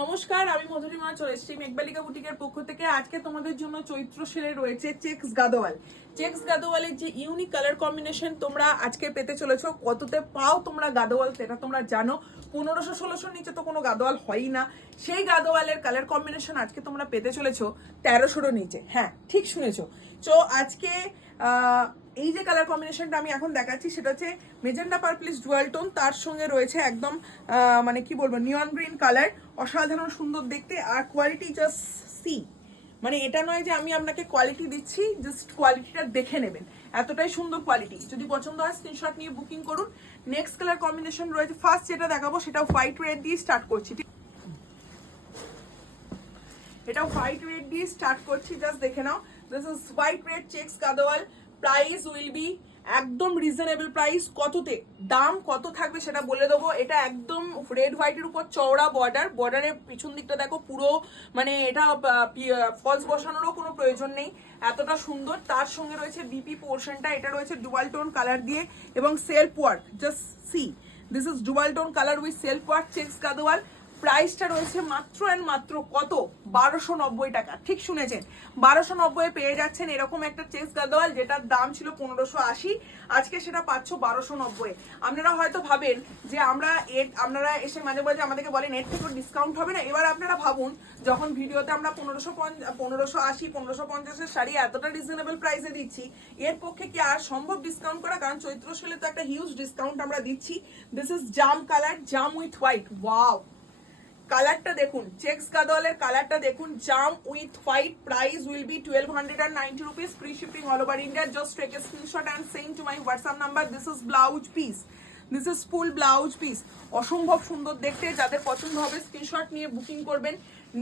নমস্কার, আমি মধুরিমা চলে এসেছি মেঘবালিকা বুটিকের পক্ষ থেকে। আজকে তোমাদের জন্য চৈত্র সেলে রয়েছে চেক্স গাদোয়াল। চেক্স গাদোয়ালের যে ইউনিক কালার কম্বিনেশন তোমরা আজকে পেতে চলেছো। কততে পাও তোমরা গাদোয়াল সেটা তোমরা জানো। 1500-1600 নিচে তো কোনো গাদোয়াল হয়ই না। সেই গাদোয়ালের কালার কম্বিনেশন আজকে তোমরা পেতে চলেছো 1300 নিচে। হ্যাঁ, ঠিক শুনেছো। তো আজকে এই যে কালার কম্বিনেশনটা আমি এখন দেখাচ্ছি সেটা হচ্ছে মেজেন্ডা পার্পলিশ ডুয়াল টোন, তার সঙ্গে রয়েছে একদম মানে কি বলবো নিয়ন গ্রিন কালার। অসাধারণ সুন্দর দেখতে, আর কোয়ালিটি জাস্ট সি। মানে এটা নয় যে আমি আপনাকে কোয়ালিটি দিচ্ছি, জাস্ট কোয়ালিটিটা দেখে নেবেন, এতটাই সুন্দর কোয়ালিটি। যদি পছন্দ হয় স্ক্রিনশট নিয়ে বুকিং করুন। নেক্সট কালার কম্বিনেশন রয়েছে, ফার্স্ট যেটা দেখাবো সেটা হোয়াইট রেড দিয়ে স্টার্ট করছি। এটা হোয়াইট রেড দিয়ে স্টার্ট করছি, জাস্ট দেখে নাও। This is white red checks Gadwal. Price will be একদম রিজনেবল প্রাইস। কততে দাম কত থাকবে সেটা বলে দেবো। এটা একদম রেড হোয়াইটের উপর চওড়া বর্ডার, বর্ডারের পিছন দিকটা দেখো পুরো, মানে এটা ফলস বসানোরও কোনো প্রয়োজন নেই, এতটা সুন্দর। তার সঙ্গে রয়েছে বিপি পোর্শনটা, এটা রয়েছে ডুয়াল টোন কালার দিয়ে এবং self work. Just see, this is dual tone colour with self work checks Gadwal. প্রাইসটা রয়েছে মাত্র অ্যান্ড মাত্র কত, 1290 টাকা। ঠিক শুনেছেন, 1290 পেয়ে যাচ্ছেন এরকম একটা চেক্স গাদোয়াল, যেটার দাম ছিল 1580, আজকে সেটা পাচ্ছ 1290। আপনারা হয়তো ভাবেন যে আপনারা এসে মাঝে মাঝে আমাদেরকে বলেন এর থেকে ডিসকাউন্ট হবে না। এবার আপনারা ভাবুন, যখন ভিডিওতে আমরা 1580 1550 শাড়ি এতটা রিজনেবল প্রাইসে দিচ্ছি, এর পক্ষে কি আর সম্ভব ডিসকাউন্ট করা? কারণ চৈত্র সেলে তো একটা হিউজ ডিসকাউন্ট আমরা দিচ্ছি। This is jam colour, jam with white. Wow, কালারটা দেখুন, চেক্স গাদোয়ালের কালারটা দেখুন, jam with white. Price will be 1290 rupees, free shipping all over India. Just take a screenshot and send to my WhatsApp number. This is blouse piece, this is full blouse piece. অসম্ভব সুন্দর দেখতে, যাদের পছন্দ হবে screenshot নিয়ে booking করবেন।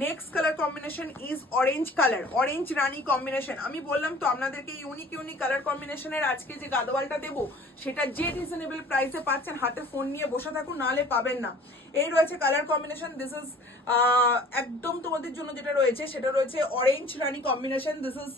Next colour combination is orange colour, orange rani combination. আমি বললাম তো আপনাদেরকে ইউনিক ইউনিক কালার কম্বিনেশনের আজকে যে গাদোয়ালটা দেবো সেটা যে রিজনেবল প্রাইসে পাচ্ছেন, হাতে ফোন নিয়ে বসে থাকুন, নাহলে পাবেন না। এই রয়েছে কালার কম্বিনেশন। দিস ইজ একদম তোমাদের জন্য যেটা রয়েছে সেটা রয়েছে orange rani combination. This is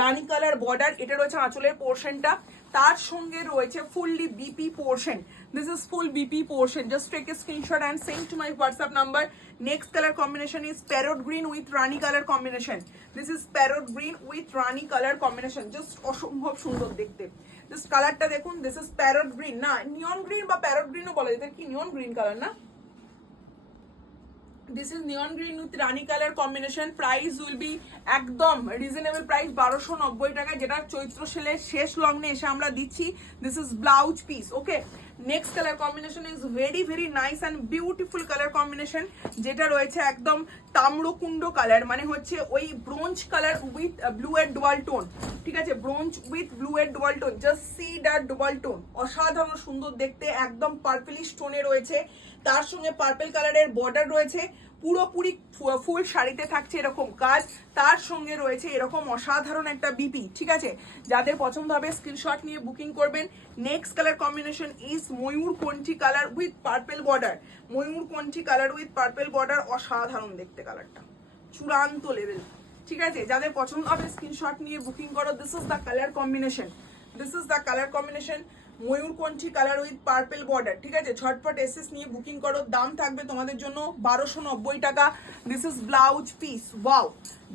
rani colour border, এটা রয়েছে আঁচলের পোর্শনটা, তার সঙ্গে রয়েছে fully BP portion. This is full BP portion. Just take a screenshot and send to my WhatsApp number. Next colour combination is parrot green with rani colour combination. This is parrot green with rani colour combination. জাস্ট অসম্ভব সুন্দর দেখতে, just কালারটা দেখুন। This is parrot green, না নিয়ন green বা parrot গ্রিনও বলে, এদের কি নিয়ন গ্রিন কালার না? This is neon green with rani colour combination. Price will be একদম রিজনেবল প্রাইস 1290 টাকায়, যেটা চৈত্র সেলের শেষ লগ্নে এসে আমরা দিচ্ছি। This is blouse piece. Okay, next colour combination is very very nice and beautiful colour combination, যেটা রয়েছে একদম তাম্রকুণ্ড কালার, মানে হচ্ছে ওই ব্রোঞ্জ কালার উইথ ব্লু এর ডুয়াল টোন। ঠিক আছে, ব্রোঞ্জ উইথ ব্লু এর dual tone, just see that dual tone. অসাধারণ সুন্দর দেখতে, একদম পার্পলিশ টোনে রয়েছে, তার সঙ্গে পার্পল কালারের বর্ডার রয়েছে, পুরোপুরি ফুল শাড়িতে থাকছে এরকম কাজ, তার সঙ্গে রয়েছে এরকম অসাধারণ একটা বিপি। ঠিক আছে, যাদের পছন্দ হবে স্ক্রিনশট নিয়ে বুকিং করবেন। Next colour combination is mayur kanthi colour with purple border, mayur kanthi colour with purple border. অসাধারণ দেখতে কালারটা, চূড়ান্ত লেভেল। ঠিক আছে, যাদের পছন্দ হবে স্ক্রিনশট নিয়ে বুকিং করো। This is the colour combination, this is the colour combination, mayurkanthi colour with purple border. ঠিক আছে, ঝটপট এসএস নিয়ে বুকিং করো। দাম থাকবে তোমাদের জন্য 1290 টাকা। This is blouse piece. Wow,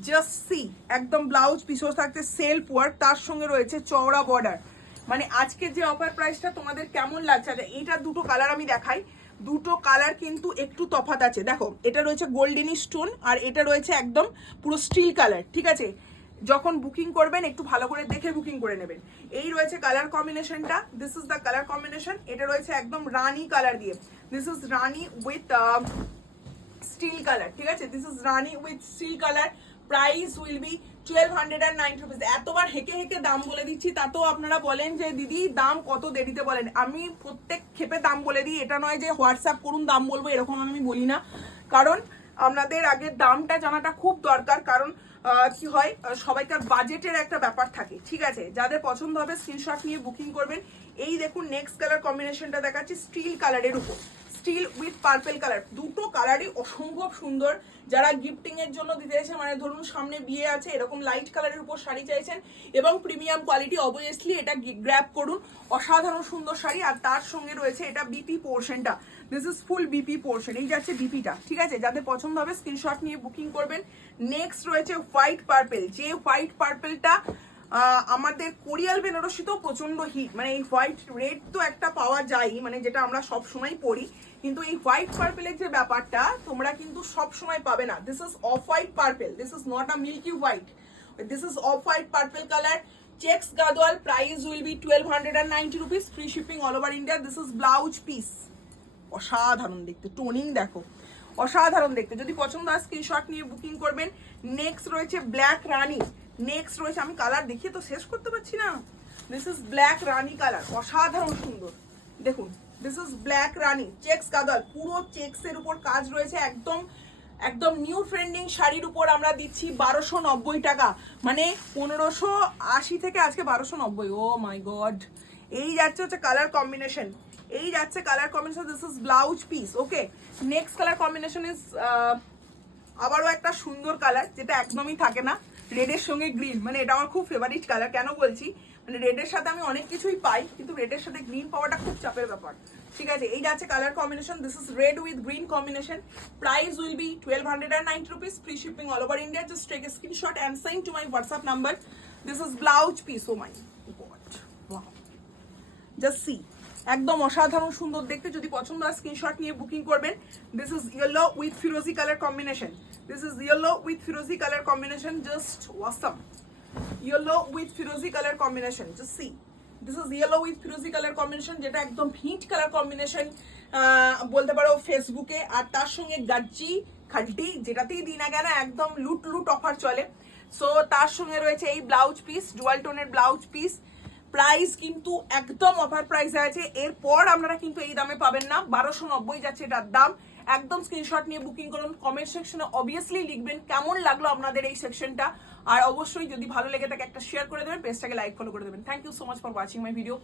just see, একদম ব্লাউজ পিসও থাকছে সেলফ ওয়ার্ক, তার সঙ্গে রয়েছে চওড়া বর্ডার। মানে আজকে যে অফার প্রাইসটা তোমাদের কেমন লাগছে? আচ্ছা, এইটার দুটো কালার আমি দেখাই। দুটো কালার কিন্তু একটু তফাৎ আছে। দেখো, এটা রয়েছে গোল্ডেনি স্টোন আর এটা রয়েছে একদম পুরো স্টিল কালার। ঠিক আছে, যখন বুকিং করবেন একটু ভালো করে দেখে বুকিং করে নেবেন। এই রয়েছে কালার কম্বিনেশনটা, this is the colour combination. এটা রয়েছে একদম রানি কালার দিয়ে, this is Rani with steel colour. ঠিক আছে, this is Rani with steel colour. Price will be 1290 rupees. এতবার হেঁকে হেঁকে দাম বলে দিচ্ছি, তাতেও আপনারা বলেন যে দিদি দাম কত দেরিতে বলেন। আমি প্রত্যেক ক্ষেপে দাম বলে দিই, এটা নয় যে হোয়াটসঅ্যাপ করুন দাম বলবো, এরকম আমি বলি না। কারণ আপনাদের আগে দামটা জানাটা খুব দরকার, কারণ কি হয় সবাইকার বাজেটের একটা ব্যাপার থাকে। ঠিক আছে, যাদের পছন্দ হবে স্ক্রিনশট নিয়ে বুকিং করবেন। এই দেখুন নেক্সট কালার কম্বিনেশনটা দেখাচ্ছি, স্টিল কালারের উপর, স্টিল উইথ পার্পেল কালার, দুটো কালারই অসম্ভব সুন্দর। যারা গিফটিং এর জন্য দিতে এসে, মানে ধরুন সামনে বিয়ে আছে, এরকম লাইট কালারের উপর শাড়ি চাইছেন এবং প্রিমিয়াম কোয়ালিটি, অবভিয়াসলি এটা গ্র্যাব করুন। অসাধারণ সুন্দর শাড়ি। আর তার সঙ্গে রয়েছে এটা বিপি পোর্শনটা, this is full BP portion, এই যাচ্ছে বিপিটা, ঠিক আছে? যাদের পছন্দ হবে স্ক্রিনশট নিয়ে বুকিং করবেন। নেক্সট রয়েছে হোয়াইট পার্পেল, যে হোয়াইট পার্পেলটা আমাদের কোরিয়াল বেনারসিতেও প্রচন্ড হিট। মানে এই হোয়াইট রেড তো একটা পাওয়া যায়, মানে যেটা আমরা সব সময় পরি, কিন্তু এই হোয়াইট পার্পেলের যে ব্যাপারটা তোমরা কিন্তু সব সময় পাবে না। This is off white purple, this is not a milky white, this is off white purple colour. Checks Gadwal, price will be 1290 rupees, free shipping all over India. This is blouse piece, অসাধারণ দেখতে, toning দেখো অসাধারণ দেখতে। যদি পছন্দ হয় screenshot নিয়ে booking করবেন। নেক্সট রয়েছে ব্ল্যাক রানী, নেক্সট রয়েছে, আমি কালার দেখিয়ে তো শেষ করতে পারছি না। This is black Rani colour, অসাধারণ সুন্দর দেখুন। This is black Rani, checks Gadwal, পুরো চেক্সের উপর কাজ রয়েছে। একদম একদম নিউ ট্রেন্ডিং শাড়ির উপর আমরা দিচ্ছি 1290 টাকা, মানে 1580 থেকে আজকে 1290। ও মাই গড, এই যাচ্ছে হচ্ছে কালার কম্বিনেশন, এই যাচ্ছে colour combination. This is blouse piece, okay. Next colour combination is আবারও একটা সুন্দর কালার, যেটা একদমই থাকে না, রেডের সঙ্গে গ্রিন। মানে এটা আমার খুব ফেভারিট কালার। কেন বলছি, মানে রেডের সাথে আমি অনেক কিছুই পাই, কিন্তু রেডের সাথে গ্রিন পাওয়াটা খুব চাপের ব্যাপার, ঠিক আছে? এই যাচ্ছে colour combination, this is red with green combination. Price will be 1290 rupees, free shipping all over India. Just take a screenshot and send to my WhatsApp number. This is blouse piece, oh my god, wow, just see, একদম অসাধারণ সুন্দর দেখতে। যদি পছন্দ হয় screenshot নিয়ে booking করবেন। This is yellow with ফিরোজি colour combination, this is yellow with ফিরোজি colour combination, just awesome. Yellow with ফিরোজি colour combination, just see, this is yellow with ফিরোজি কালার কম্বিনেশন, যেটা একদম হিট কালার কম্বিনেশন বলতে পারো ফেসবুকে। আর তার সঙ্গে গাজ্জি খাড্ডি যেটাতেই দিই না কেন, একদম লুট লুট অফার চলে। সো তার সঙ্গে রয়েছে এই ব্লাউজ পিস, ডুয়াল টোনের ব্লাউজ পিস। প্রাইস কিন্তু একদম অফার প্রাইসে আছে, এরপর আপনারা কিন্তু এই দামে পাবেন না। 1290 যাচ্ছে এটার দাম। একদম স্ক্রিনশট নিয়ে বুকিং করুন। কমেন্ট সেকশনে অবভিয়াসলি লিখবেন কেমন লাগলো আপনাদের এই সেকশনটা। আর অবশ্যই যদি ভালো লেগে থাকে একটা শেয়ার করে দেবেন, পেজটাকে লাইক ফলো করে দেবেন। Thank you so much for watching my video.